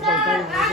宝贝。